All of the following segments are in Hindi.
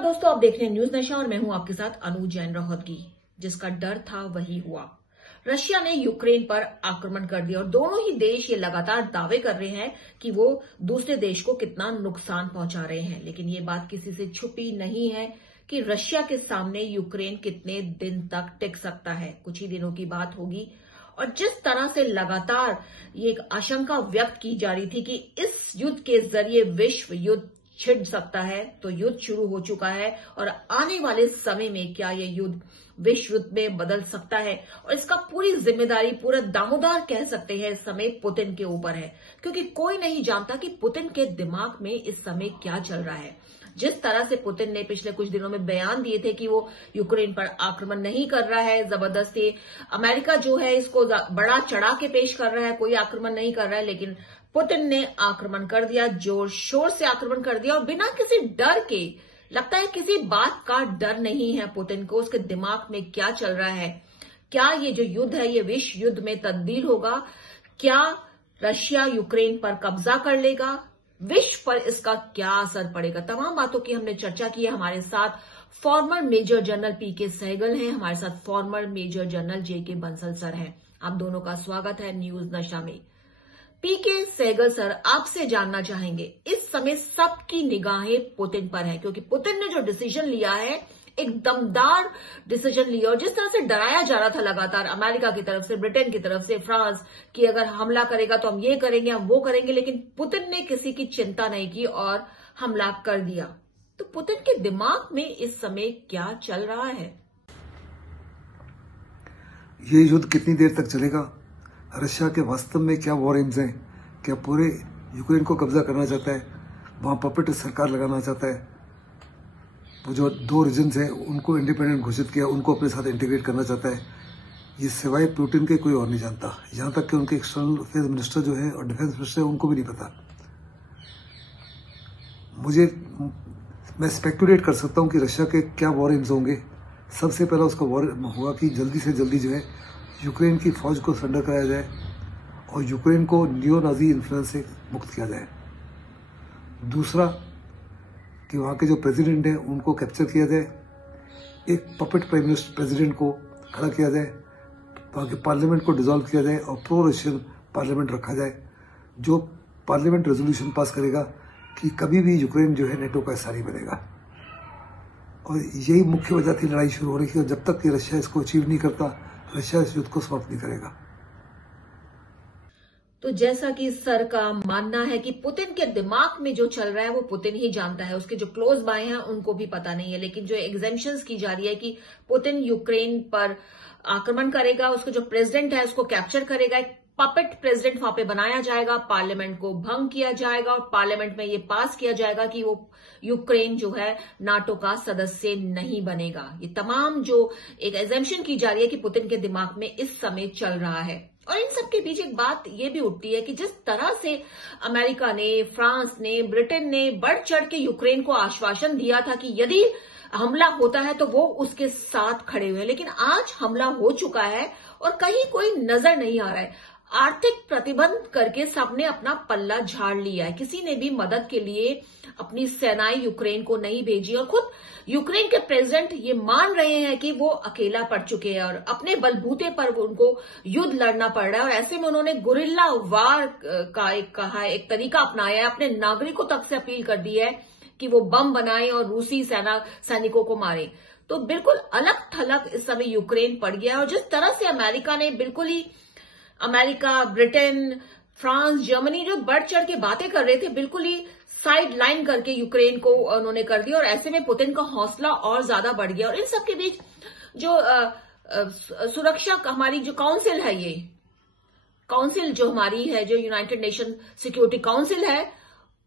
नमस्कार दोस्तों, आप देख रहे हैं न्यूज नशा और मैं हूं आपके साथ अनु जैन रोहतगी। जिसका डर था वही हुआ। रशिया ने यूक्रेन पर आक्रमण कर दिया और दोनों ही देश ये लगातार दावे कर रहे हैं कि वो दूसरे देश को कितना नुकसान पहुंचा रहे हैं। लेकिन ये बात किसी से छुपी नहीं है कि रशिया के सामने यूक्रेन कितने दिन तक टिक सकता है। कुछ ही दिनों की बात होगी। और जिस तरह से लगातार ये एक आशंका व्यक्त की जा रही थी कि इस युद्ध के जरिए विश्व युद्ध छिड़ सकता है, तो युद्ध शुरू हो चुका है और आने वाले समय में क्या यह युद्ध विश्व युद्ध में बदल सकता है, और इसका पूरी जिम्मेदारी, पूरा दामोदार कह सकते हैं इस समय पुतिन के ऊपर है। क्योंकि कोई नहीं जानता कि पुतिन के दिमाग में इस समय क्या चल रहा है। जिस तरह से पुतिन ने पिछले कुछ दिनों में बयान दिए थे कि वो यूक्रेन पर आक्रमण नहीं कर रहा है, जबरदस्ती अमेरिका जो है इसको बड़ा चढ़ा के पेश कर रहा है, कोई आक्रमण नहीं कर रहा है, लेकिन पुतिन ने आक्रमण कर दिया, जोर शोर से आक्रमण कर दिया और बिना किसी डर के। लगता है किसी बात का डर नहीं है पुतिन को। उसके दिमाग में क्या चल रहा है, क्या ये जो युद्ध है ये विश्व युद्ध में तब्दील होगा, क्या रशिया यूक्रेन पर कब्जा कर लेगा, विश्व पर इसका क्या असर पड़ेगा। तमाम बातों की हमने चर्चा की है। हमारे साथ फॉर्मर मेजर जनरल पीके सहगल हैं, हमारे साथ फॉर्मर मेजर जनरल जेके बंसल सर हैं। आप दोनों का स्वागत है न्यूज नशा में। पीके सहगल सर, आपसे जानना चाहेंगे, इस समय सबकी निगाहें पुतिन पर है क्योंकि पुतिन ने जो डिसीजन लिया है एक दमदार डिसीजन लिया। और जिस तरह से डराया जा रहा था लगातार अमेरिका की तरफ से, ब्रिटेन की तरफ से, फ्रांस कि अगर हमला करेगा तो हम ये करेंगे, हम वो करेंगे, लेकिन पुतिन ने किसी की चिंता नहीं की और हमला कर दिया। तो पुतिन के दिमाग में इस समय क्या चल रहा है? ये युद्ध कितनी देर तक चलेगा? रशिया के वास्तव में क्या वॉर एम्स हैं? क्या पूरे यूक्रेन को कब्जा करना चाहता है? वहां पपेट सरकार लगाना चाहता है? वो जो 2 रीजन्स हैं उनको इंडिपेंडेंट घोषित किया, उनको अपने साथ इंटीग्रेट करना चाहता है। ये सिवाय पुतिन के कोई और नहीं जानता। यहां तक कि उनके एक्सटर्नल अफेयर्स मिनिस्टर जो है और डिफेंस मिनिस्टर है उनको भी नहीं पता। मैं स्पेकुलेट कर सकता हूं कि रशिया के क्या वॉर एम्स होंगे। सबसे पहला उसका वॉर होगा कि जल्दी से जल्दी जो है यूक्रेन की फौज को सरेंडर कराया जाए और यूक्रेन को नियो नाजी इन्फ्लुएंस से मुक्त किया जाए। दूसरा कि वहाँ के जो प्रेसिडेंट हैं उनको कैप्चर किया जाए, एक पपेट प्राइम मिनिस्टर प्रेसिडेंट को खड़ा किया जाए, वहाँ के पार्लियामेंट को डिसॉल्व किया जाए और प्रो रशियन पार्लियामेंट रखा जाए, जो पार्लियामेंट रेजोल्यूशन पास करेगा कि कभी भी यूक्रेन जो है नेटो का हिस्सा नहीं बनेगा। और यही मुख्य वजह थी लड़ाई शुरू होने की। और जब तक कि रशिया इसको अचीव नहीं करता, रशिया इस युद्ध को समाप्त नहीं करेगा। तो जैसा कि सर का मानना है कि पुतिन के दिमाग में जो चल रहा है वो पुतिन ही जानता है, उसके जो क्लोज बाय हैं उनको भी पता नहीं है। लेकिन जो एग्जेम्पशंस की जा रही है कि पुतिन यूक्रेन पर आक्रमण करेगा, उसका जो प्रेसिडेंट है उसको कैप्चर करेगा, एक पपेट प्रेसिडेंट वहां पे बनाया जाएगा, पार्लियामेंट को भंग किया जाएगा और पार्लियामेंट में ये पास किया जाएगा कि वो यूक्रेन जो है नाटो का सदस्य नहीं बनेगा। ये तमाम जो एक एग्जेम्पशन की जा रही है कि पुतिन के दिमाग में इस समय चल रहा है। और इन सब के बीच एक बात ये भी उठती है कि जिस तरह से अमेरिका ने, फ्रांस ने, ब्रिटेन ने बढ़ चढ़ के यूक्रेन को आश्वासन दिया था कि यदि हमला होता है तो वो उसके साथ खड़े हुए हैं, लेकिन आज हमला हो चुका है और कहीं कोई नजर नहीं आ रहा है। आर्थिक प्रतिबंध करके सबने अपना पल्ला झाड़ लिया है। किसी ने भी मदद के लिए अपनी सेनाएं यूक्रेन को नहीं भेजी और खुद यूक्रेन के प्रेसिडेंट ये मान रहे हैं कि वो अकेला पड़ चुके हैं और अपने बलबूते पर उनको युद्ध लड़ना पड़ रहा है। और ऐसे में उन्होंने गुरिल्ला वार का एक तरीका अपनाया है, अपने नागरिकों तक से अपील कर दी है कि वो बम बनाएं और रूसी सैनिकों को मारें। तो बिल्कुल अलग थलग इस समय यूक्रेन पड़ गया है। और जिस तरह से अमेरिका ने बिल्कुल ही, अमेरिका, ब्रिटेन, फ्रांस, जर्मनी जो बढ़ चढ़ के बातें कर रहे थे, बिल्कुल ही साइड लाइन करके यूक्रेन को उन्होंने कर दिया। और ऐसे में पुतिन का हौसला और ज्यादा बढ़ गया। और इन सबके बीच जो सुरक्षा हमारी जो काउंसिल है, ये काउंसिल जो हमारी है, जो यूनाइटेड नेशन सिक्योरिटी काउंसिल है,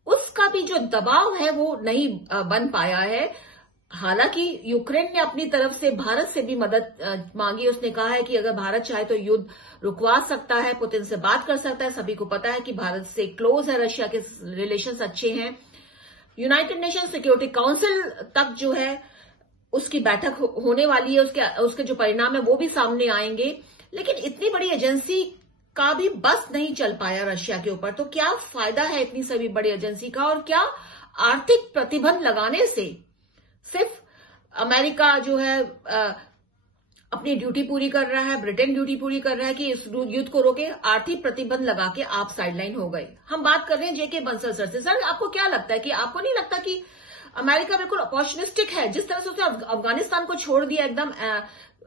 उसका भी जो दबाव है वो नहीं बन पाया है। हालांकि यूक्रेन ने अपनी तरफ से भारत से भी मदद मांगी। उसने कहा है कि अगर भारत चाहे तो युद्ध रुकवा सकता है, पुतिन से बात कर सकता है। सभी को पता है कि भारत से क्लोज है, रशिया के रिलेशंस अच्छे हैं। यूनाइटेड नेशन सिक्योरिटी काउंसिल तक जो है उसकी बैठक होने वाली है, उसके जो परिणाम है वो भी सामने आएंगे। लेकिन इतनी बड़ी एजेंसी का भी बस नहीं चल पाया रशिया के ऊपर। तो क्या फायदा है इतनी सभी बड़ी एजेंसी का, और क्या आर्थिक प्रतिबंध लगाने से सिर्फ अमेरिका जो है अपनी ड्यूटी पूरी कर रहा है, ब्रिटेन ड्यूटी पूरी कर रहा है कि इस युद्ध को रोके, आर्थिक प्रतिबंध लगा के आप साइडलाइन हो गए। हम बात कर रहे हैं जेके बंसल सर से। सर, आपको क्या लगता है कि आपको नहीं लगता कि अमेरिका बिल्कुल अपॉर्चुनिस्टिक है? जिस तरह से उसने अफगानिस्तान को छोड़ दिया एकदम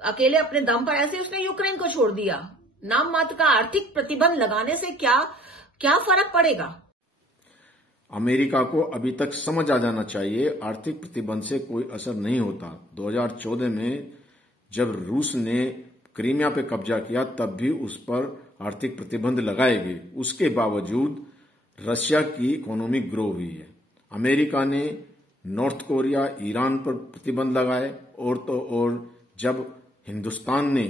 अकेले अपने दम पर, ऐसे उसने यूक्रेन को छोड़ दिया। नाम मात्र का आर्थिक प्रतिबंध लगाने से क्या फर्क पड़ेगा? अमेरिका को अभी तक समझ आ जाना चाहिए आर्थिक प्रतिबंध से कोई असर नहीं होता। 2014 में जब रूस ने क्रीमिया पे कब्जा किया तब भी उस पर आर्थिक प्रतिबंध लगाए गए। उसके बावजूद रशिया की इकोनॉमी ग्रो हुई है। अमेरिका ने नॉर्थ कोरिया, ईरान पर प्रतिबंध लगाए और तो और जब हिंदुस्तान ने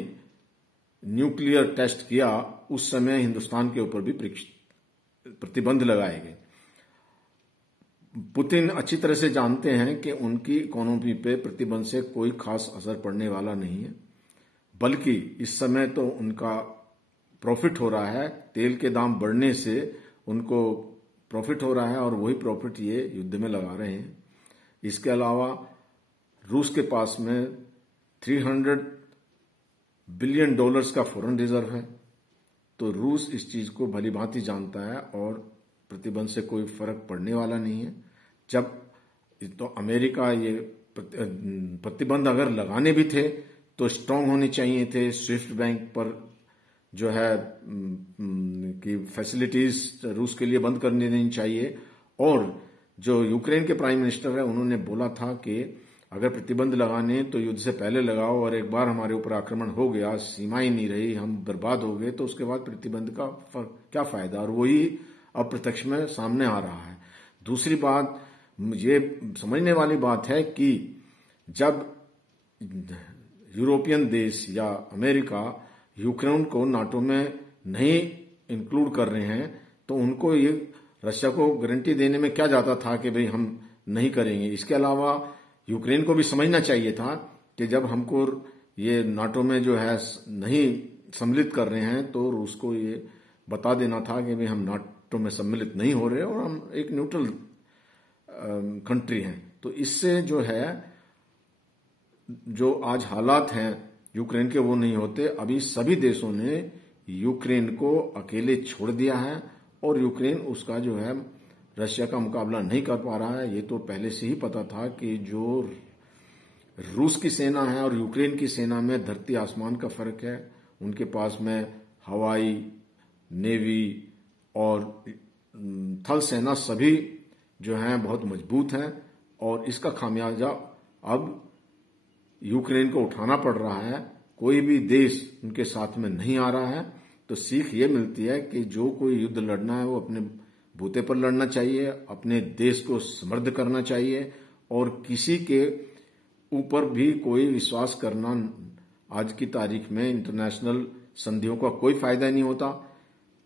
न्यूक्लियर टेस्ट किया उस समय हिंदुस्तान के ऊपर भी प्रतिबंध लगाए गए। पुतिन अच्छी तरह से जानते हैं कि उनकी इकोनॉमी पे प्रतिबंध से कोई खास असर पड़ने वाला नहीं है, बल्कि इस समय तो उनका प्रॉफिट हो रहा है। तेल के दाम बढ़ने से उनको प्रॉफिट हो रहा है और वही प्रॉफिट ये युद्ध में लगा रहे हैं। इसके अलावा रूस के पास में $300 बिलियन का फॉरेन रिजर्व है, तो रूस इस चीज को भली भांति जानता है और प्रतिबंध से कोई फर्क पड़ने वाला नहीं है। जब तो अमेरिका ये प्रतिबंध अगर लगाने भी थे तो स्ट्रांग होने चाहिए थे। स्विफ्ट बैंक पर जो है कि फैसिलिटीज रूस के लिए बंद करनी देनी चाहिए। और जो यूक्रेन के प्राइम मिनिस्टर है उन्होंने बोला था कि अगर प्रतिबंध लगाने तो युद्ध से पहले लगाओ, और एक बार हमारे ऊपर आक्रमण हो गया, सीमाएं नहीं रही, हम बर्बाद हो गए, तो उसके बाद प्रतिबंध का क्या फायदा। और वही अप्रत्यक्ष में सामने आ रहा है। दूसरी बात, ये समझने वाली बात है कि जब यूरोपियन देश या अमेरिका यूक्रेन को नाटो में नहीं इंक्लूड कर रहे हैं तो उनको ये रशिया को गारंटी देने में क्या जाता था कि भाई हम नहीं करेंगे। इसके अलावा यूक्रेन को भी समझना चाहिए था कि जब हमको ये नाटो में जो है नहीं सम्मिलित कर रहे हैं तो रूस को ये बता देना था कि भाई हम नाटो में सम्मिलित नहीं हो रहे और हम एक न्यूट्रल कंट्री हैं। तो इससे जो है जो आज हालात हैं यूक्रेन के वो नहीं होते। अभी सभी देशों ने यूक्रेन को अकेले छोड़ दिया है और यूक्रेन उसका जो है रशिया का मुकाबला नहीं कर पा रहा है। ये तो पहले से ही पता था कि जो रूस की सेना है और यूक्रेन की सेना में धरती आसमान का फर्क है। उनके पास में हवाई, नेवी और थल सेना सभी जो हैं बहुत मजबूत हैं और इसका खामियाजा अब यूक्रेन को उठाना पड़ रहा है। कोई भी देश उनके साथ में नहीं आ रहा है। तो सीख ये मिलती है कि जो कोई युद्ध लड़ना है वो अपने बूते पर लड़ना चाहिए, अपने देश को समृद्ध करना चाहिए और किसी के ऊपर भी कोई विश्वास करना आज की तारीख में इंटरनेशनल संधियों का कोई फायदा नहीं होता।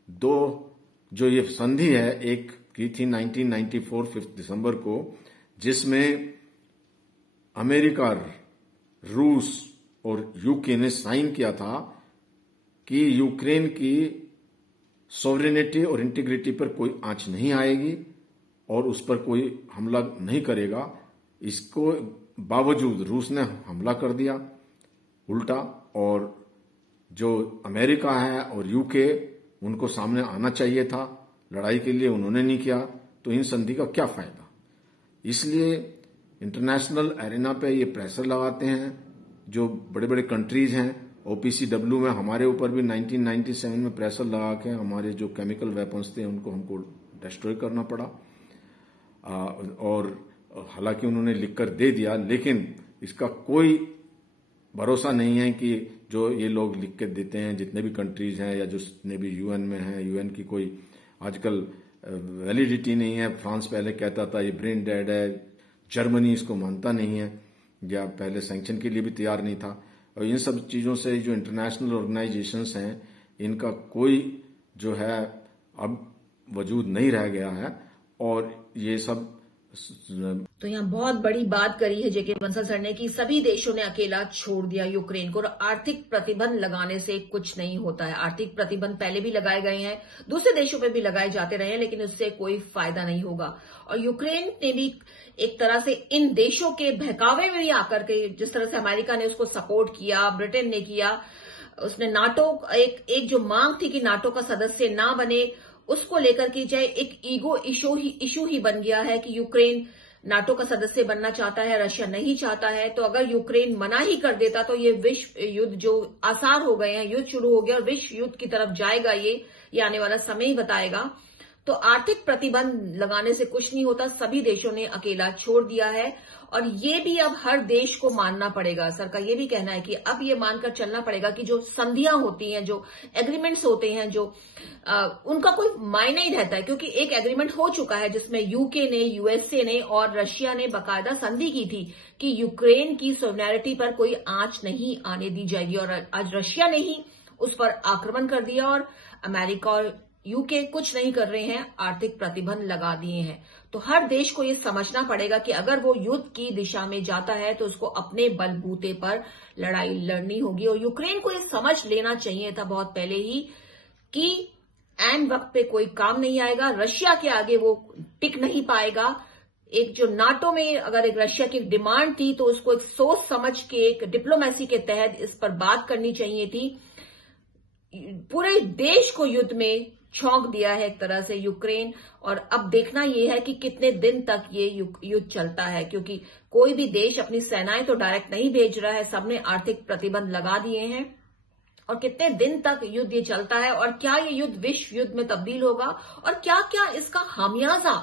दो जो ये संधि है, एक की थी 1994 5 दिसंबर को, जिसमें अमेरिका, रूस और यूके ने साइन किया था कि यूक्रेन की सॉवरेनिटी और इंटीग्रिटी पर कोई आंच नहीं आएगी और उस पर कोई हमला नहीं करेगा। इसको बावजूद रूस ने हमला कर दिया उल्टा, और जो अमेरिका है और यूके उनको सामने आना चाहिए था लड़ाई के लिए, उन्होंने नहीं किया। तो इन संधि का क्या फायदा। इसलिए इंटरनेशनल एरिना पे ये प्रेशर लगाते हैं जो बड़े बड़े कंट्रीज हैं। OPCW में हमारे ऊपर भी 1997 में प्रेशर लगा के हमारे जो केमिकल वेपन्स थे उनको हमको डिस्ट्रॉय करना पड़ा। और हालांकि उन्होंने लिखकर दे दिया, लेकिन इसका कोई भरोसा नहीं है कि जो ये लोग लिख के देते हैं, जितने भी कंट्रीज हैं या जितने भी UN में हैं, UN की कोई आजकल वैलिडिटी नहीं है। फ्रांस पहले कहता था ये ब्रेन डेड है, जर्मनी इसको मानता नहीं है या पहले सैंक्शन के लिए भी तैयार नहीं था। और इन सब चीजों से जो इंटरनेशनल ऑर्गेनाइजेशंस हैं इनका कोई जो है अब वजूद नहीं रह गया है और ये सब तो यहाँ बहुत बड़ी बात करी है जेके बंसल सर ने कि सभी देशों ने अकेला छोड़ दिया यूक्रेन को, और आर्थिक प्रतिबंध लगाने से कुछ नहीं होता है। आर्थिक प्रतिबंध पहले भी लगाए गए हैं, दूसरे देशों पे भी लगाए जाते रहे हैं, लेकिन उससे कोई फायदा नहीं होगा। और यूक्रेन ने भी एक तरह से इन देशों के बहकावे में भी आकर के, जिस तरह से अमेरिका ने उसको सपोर्ट किया, ब्रिटेन ने किया, उसने नाटो एक जो मांग थी कि नाटो का सदस्य ना बने, उसको लेकर के चाहे एक ईगो इशू ही बन गया है कि यूक्रेन नाटो का सदस्य बनना चाहता है, रशिया नहीं चाहता है। तो अगर यूक्रेन मना ही कर देता तो ये विश्व युद्ध जो आसार हो गए हैं, युद्ध शुरू हो गया और विश्व युद्ध की तरफ जाएगा, ये आने वाला समय ही बताएगा। तो आर्थिक प्रतिबंध लगाने से कुछ नहीं होता, सभी देशों ने अकेला छोड़ दिया है। और ये भी अब हर देश को मानना पड़ेगा। सर का ये भी कहना है कि अब ये मानकर चलना पड़ेगा कि जो संधियां होती हैं, जो एग्रीमेंट्स होते हैं, जो उनका कोई मायने नहीं रहता है, क्योंकि एक एग्रीमेंट हो चुका है जिसमें यूके ने, यूएसए ने और रशिया ने बाकायदा संधि की थी कि यूक्रेन की सोवरेनिटी पर कोई आंच नहीं आने दी जाएगी। और आज रशिया ने ही उस पर आक्रमण कर दिया और अमेरिका और यूके कुछ नहीं कर रहे हैं, आर्थिक प्रतिबंध लगा दिए हैं। तो हर देश को ये समझना पड़ेगा कि अगर वो युद्ध की दिशा में जाता है तो उसको अपने बलबूते पर लड़ाई लड़नी होगी। और यूक्रेन को ये समझ लेना चाहिए था बहुत पहले ही कि ऐन वक्त पे कोई काम नहीं आएगा, रशिया के आगे वो टिक नहीं पाएगा। एक जो नाटो में अगर एक रशिया की डिमांड थी तो उसको एक सोच समझ के, एक डिप्लोमेसी के तहत इस पर बात करनी चाहिए थी। पूरे देश को युद्ध में झोंक दिया है एक तरह से यूक्रेन, और अब देखना यह है कि कितने दिन तक ये युद्ध चलता है, क्योंकि कोई भी देश अपनी सेनाएं तो डायरेक्ट नहीं भेज रहा है, सबने आर्थिक प्रतिबंध लगा दिए हैं। और कितने दिन तक युद्ध ये चलता है, और क्या ये युद्ध विश्व युद्ध में तब्दील होगा, और क्या क्या इसका खामियाजा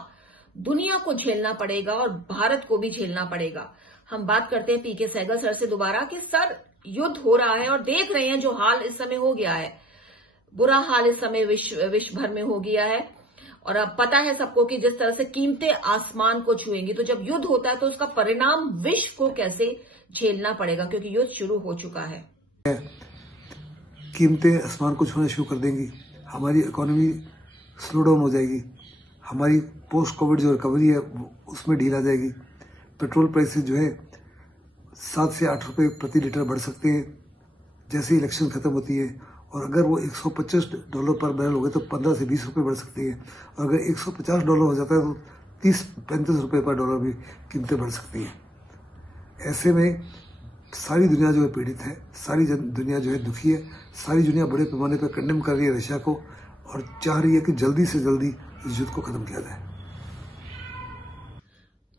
दुनिया को झेलना पड़ेगा और भारत को भी झेलना पड़ेगा। हम बात करते हैं पीके सहगल सर से दोबारा कि सर युद्ध हो रहा है और देख रहे हैं जो हाल इस समय हो गया है, बुरा हाल इस समय विश्व भर में हो गया है। और अब पता है सबको कि जिस तरह से कीमतें आसमान को छुएंगी, तो जब युद्ध होता है तो उसका परिणाम विश्व को कैसे झेलना पड़ेगा, क्योंकि युद्ध शुरू हो चुका है। कीमतें आसमान को छूना शुरू कर देंगी, हमारी इकोनॉमी स्लो डाउन हो जाएगी, हमारी पोस्ट कोविड जो रिकवरी है उसमें ढील आ जाएगी। पेट्रोल प्राइसेस जो है 7 से 8 रुपए प्रति लीटर बढ़ सकते हैं जैसे ही इलेक्शन खत्म होती है, और अगर वो $125 पर बैरल हो गए तो 15 से 20 रुपए बढ़ सकती है, और अगर $150 हो जाता है तो 30-35 रुपए पर डॉलर भी कीमतें बढ़ सकती हैं। ऐसे में सारी दुनिया जो है पीड़ित है, सारी दुनिया जो है दुखी है, सारी दुनिया बड़े पैमाने पर कंडेम कर रही है रशिया को और चाह रही है कि जल्दी से जल्दी इस युद्ध को खत्म किया जाए।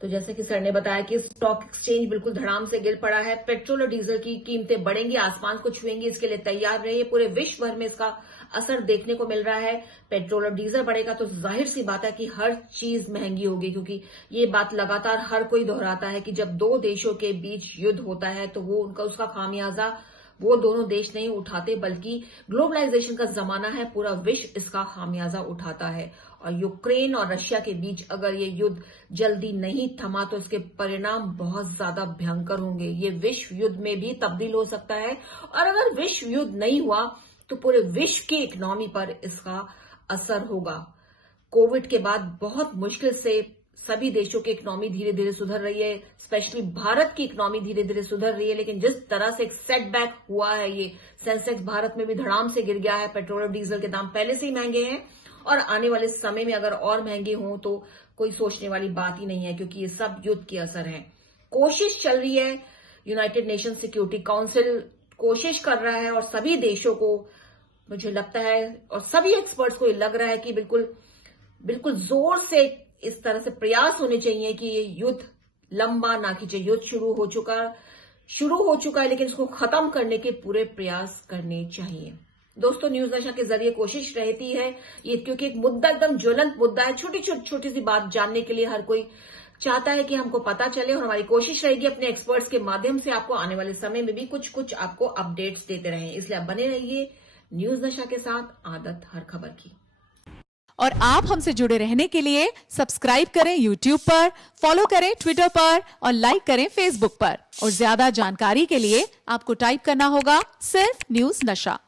तो जैसे कि सर ने बताया कि स्टॉक एक्सचेंज बिल्कुल धड़ाम से गिर पड़ा है, पेट्रोल और डीजल की कीमतें बढ़ेंगी, आसमान को छुएंगी, इसके लिए तैयार रहिए। पूरे विश्व भर में इसका असर देखने को मिल रहा है। पेट्रोल और डीजल बढ़ेगा तो जाहिर सी बात है कि हर चीज महंगी होगी, क्योंकि ये बात लगातार हर कोई दोहराता है कि जब दो देशों के बीच युद्ध होता है तो वो उसका खामियाजा वो दोनों देश नहीं उठाते, बल्कि ग्लोबलाइजेशन का जमाना है, पूरा विश्व इसका खामियाजा उठाता है। और यूक्रेन और रशिया के बीच अगर ये युद्ध जल्दी नहीं थमा तो इसके परिणाम बहुत ज्यादा भयंकर होंगे। ये विश्व युद्ध में भी तब्दील हो सकता है, और अगर विश्व युद्ध नहीं हुआ तो पूरे विश्व की इकोनॉमी पर इसका असर होगा। कोविड के बाद बहुत मुश्किल से सभी देशों की इकोनॉमी धीरे धीरे सुधर रही है, स्पेशली भारत की इकोनॉमी धीरे धीरे सुधर रही है, लेकिन जिस तरह से एक सेटबैक हुआ है, ये सेंसेक्स भारत में भी धड़ाम से गिर गया है। पेट्रोल और डीजल के दाम पहले से ही महंगे हैं और आने वाले समय में अगर और महंगे हों तो कोई सोचने वाली बात ही नहीं है, क्योंकि ये सब युद्ध के असर है। कोशिश चल रही है, यूनाइटेड नेशन सिक्योरिटी काउंसिल कोशिश कर रहा है और सभी देशों को मुझे लगता है और सभी एक्सपर्ट्स को लग रहा है कि बिल्कुल जोर से इस तरह से प्रयास होने चाहिए कि ये युद्ध लंबा ना खींचे। युद्ध शुरू हो चुका है, लेकिन इसको खत्म करने के पूरे प्रयास करने चाहिए। दोस्तों, न्यूज नशा के जरिए कोशिश रहती है ये, क्योंकि एक मुद्दा एकदम ज्वलंत मुद्दा है, छोटी सी बात जानने के लिए हर कोई चाहता है कि हमको पता चले, और हमारी कोशिश रहेगी अपने एक्सपर्ट्स के माध्यम से आपको आने वाले समय में भी कुछ आपको अपडेट्स देते रहें। इसलिए आप बने रहिए न्यूज नशा के साथ, आदत हर खबर की। और आप हमसे जुड़े रहने के लिए सब्सक्राइब करें YouTube पर, फॉलो करें Twitter पर और लाइक करें Facebook पर। और ज्यादा जानकारी के लिए आपको टाइप करना होगा सिर्फ न्यूज नशा।